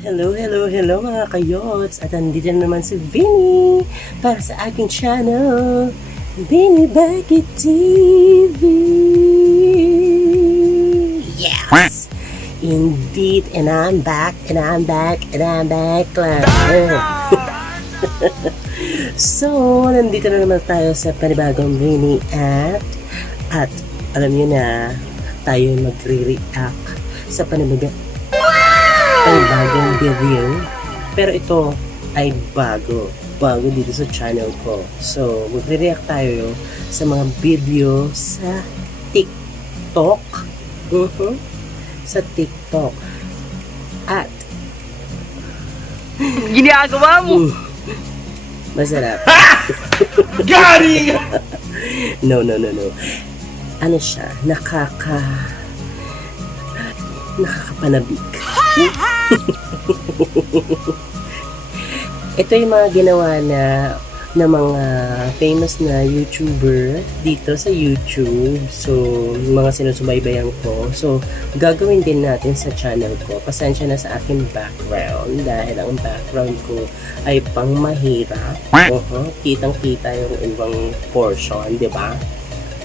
Hello, hello, hello mga kayots! At andito na naman si Vinny para sa aking channel, Vinny Becky TV! Yes! Indeed, and I'm back lang. So, nandito na naman tayo sa panibagong Vinny at alam niyo na, tayo magre-react sa panibagong video, pero ito ay bago dito sa channel ko. So magre-react tayo sa mga video sa TikTok, sa TikTok at ginagawa mo masarap. Gary! No. Ano siya, nakakapanabik. Ito yung mga ginawa na mga famous na YouTuber dito sa YouTube. So, mga sinusubaybayan ko. So, gagawin din natin sa channel ko. Pasensya na sa aking background dahil ang background ko ay pang mahirap. Kitang-kita yung ibang portion, di ba?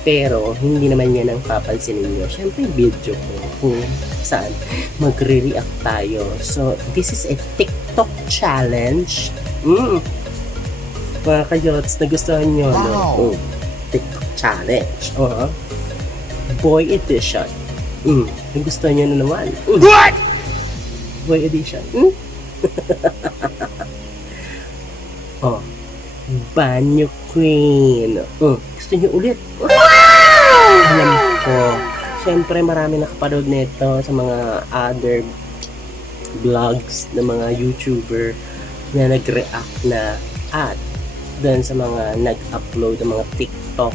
Pero, hindi naman yan ang papansinin nyo. Siyempre, video ko kung saan magre-react tayo. So, this is a TikTok challenge. Mga kayots, nagustuhan nyo, no? TikTok challenge. Boy edition. Nagustuhan nyo na naman. What? Boy edition. Banyo Queen. Gusto nyo ulit? Alam ko. Siyempre marami nakapanood nito sa mga other vlogs ng mga YouTuber na nag-react na at doon sa mga nag-upload ng mga TikTok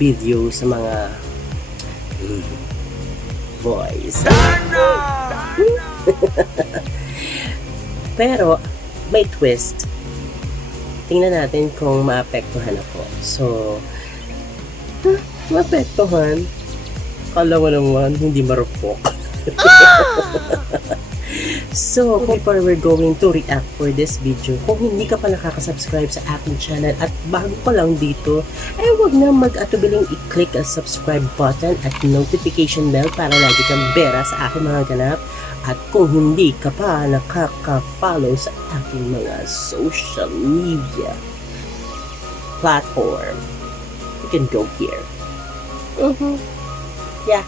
video sa mga voice. Pero may twist. Tingnan natin kung maapektuhan ako. So, maapektuhan? Kala mo naman, hindi marupok. So, before we're going to react for this video, kung hindi ka pa nakaka-subscribe sa aking channel at bago ka lang dito, ay huwag na mag-atubiling i-click ang subscribe button at notification bell para lagi kang bera sa aking mga ganap. At kung hindi ka pa nakaka-follow sa aking mga social media platform, you can go here. Yeah.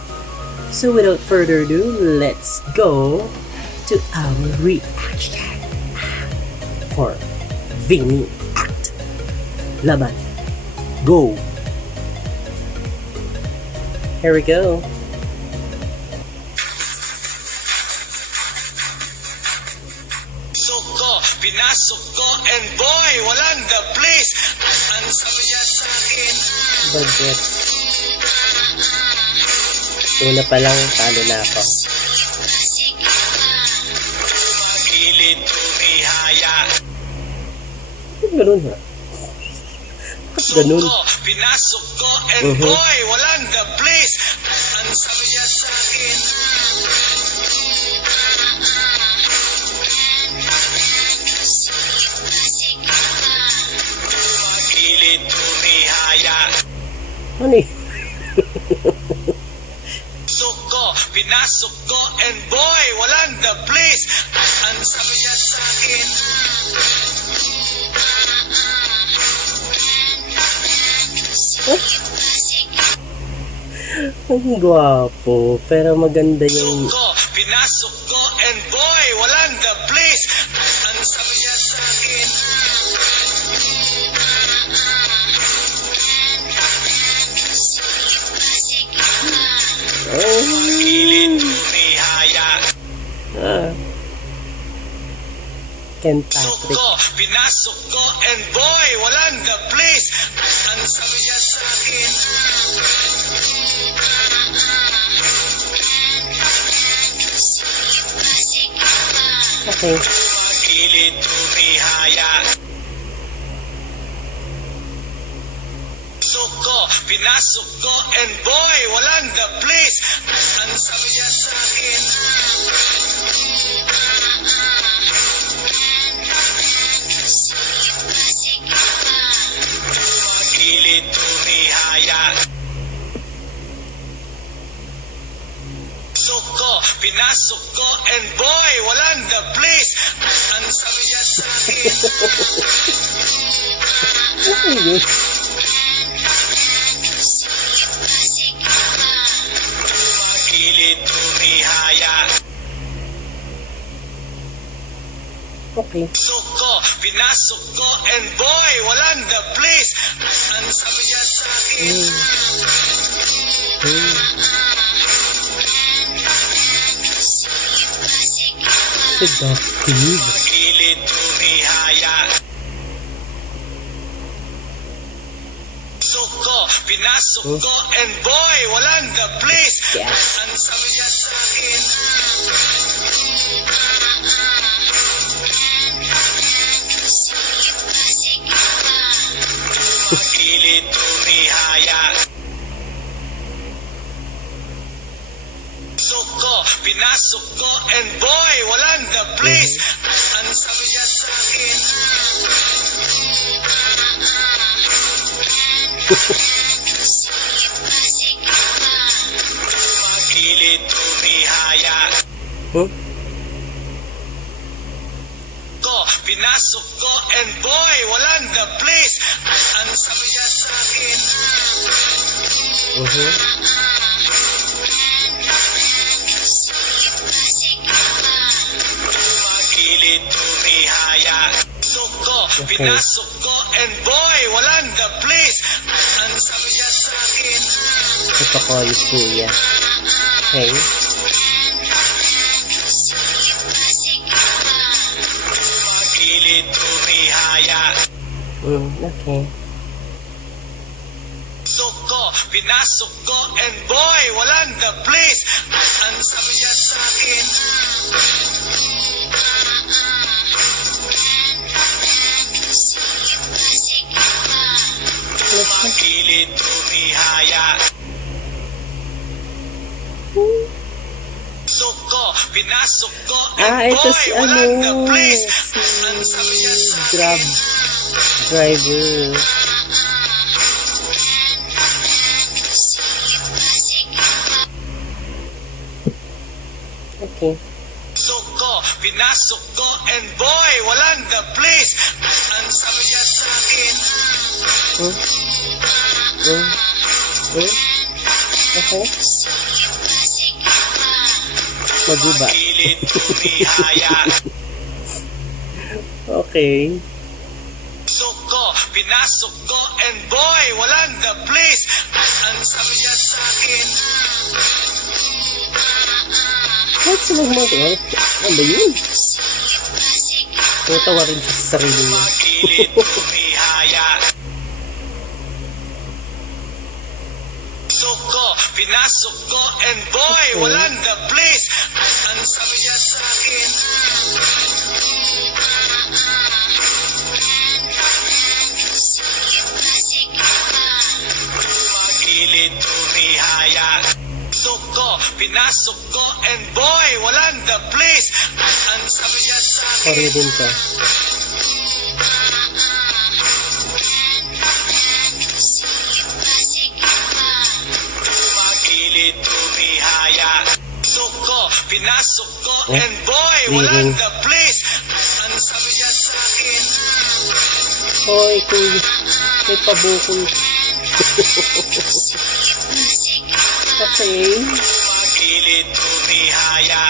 So without further ado, let's go to our reaction for Vinny Act. Laban. Go. Here we go. Pinasok ko and boy, walang the place. Ang sabi niya sa akin, Budget. Una pa lang, talo na ako. Magilid, tumihaya. Bakit ganun ha? Bakit ganun? Pinasok ko and boy, walang the place. Ang sabi niya sa akin, magilid, tumihaya. Ano eh? Pinasok ko and boy, walang the place. Ang sabi niya sa akin, Ang gwapo, pero maganda yung... pinasok ko and boy, walang the place. Ang sabi niya sa akin, magilid, tumihaya. Ken Patrick. Pinasok ko and boy, walang the place. Ang sabi niya sa akin, Okay. magilid, tumihaya. Pinasok ko and boy, walang the place. Ang sabi niya sa akin, pinasok ko and boy, walang the place. Ang sabi niya sa akin, Ayun. magilid tumihaya. Okay. Pinasok ko and boy, walang the place. Ang sabi niya sa akin, Seductive. magilid tumihaya. Pinasok ko and boy, walang the place. Yes. Ang sabi niya sa akin, magilid tumihaya. Pinasok ko and boy, walang the place. Ang sabi niya sa akin, magilid tumihaya. Huh? Pinasok ko and boy, walang the place. Ang sabi niya sa akin, magilid tumihaya. Pinasok ko and boy, walang the place. Ang sabi niya sa akin, Ito ko yung kuya. Okay. magilid tumihaya. Okay. Pinasok ko and boy, walang the place. Ang sabi niya sa akin, magilid tumihaya. Pinasok ko and Ito boy, si walang the ano, place. Ang sabi niya si sa Grab akin, driver. Okay. Pinasok ko and boy, walang the place. Ang sabi niya sa akin, Okay. Maguba. magilid tumihaya. Okay. Pinasok ko and boy, walang the place. Ang sabi niya sa akin, Kahit sila gumagawa. Ano ba yun? Tatawa rin siya sa sarili niya. magilid tumihaya. Pinasok ko and boy, walang the place. Ang sabi niya sa akin, magilid tumihaya. Pinasok ko and boy, walang the place. Ang sabi niya sa akin, Sorry din ka. magilid tumihaya. Pinasok ko and boy, Liring. walang the place. Ang sabi niya sa akin, Hoy, kuya. May pabukol. Okay. magilid tumihaya.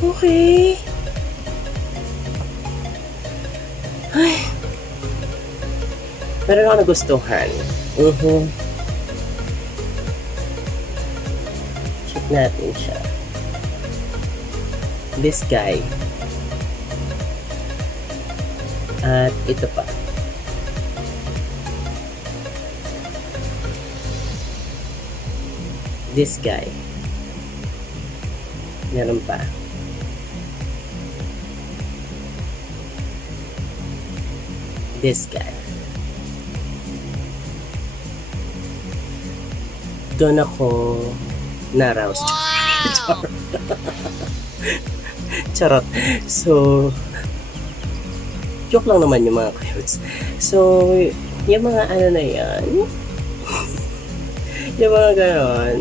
Okay. Ay. Meron ako nagustuhan. Check natin siya. This guy. At ito pa. This guy. Meron pa. This guy. Doon ako na-aroused. Charot. So, joke lang naman yung mga cutes. So, yung mga ano na yan, yung mga ganon,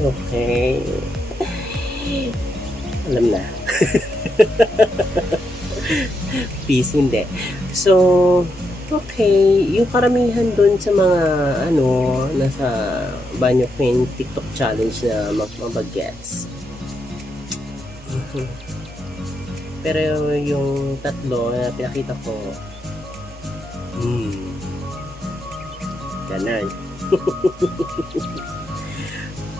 Okay. Alam na. Peace, hindi. So, okay. Yung karamihan dun sa mga, nasa Banyo Queen TikTok challenge na mabagets. Pero yung tatlo na pinakita ko, ganun.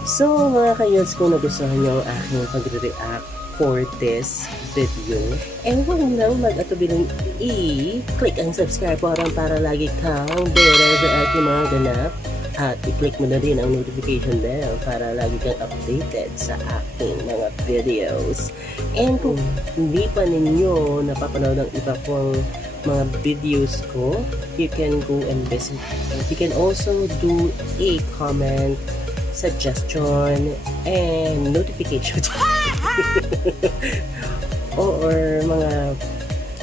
So, mga kayots, kung nagustuhan nyo ang aking pagre-react for this video, huwag mo lang mag-atubilang i-click ang subscribe button para lagi kang updated sa aking mga ganap. At i-click mo na rin ang notification bell para lagi kang updated sa aking mga videos. And kung hindi pa ninyo napapanood ang iba kong mga videos ko, you can go and visit. You can also do a comment, suggestion, and notification. Or mga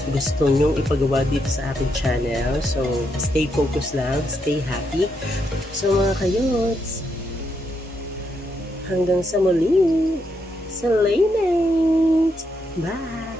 gusto nyong ipagawa dito sa aking channel. So, stay focused lang, stay happy. So, mga kayots, hanggang sa muli, sa late night. Bye!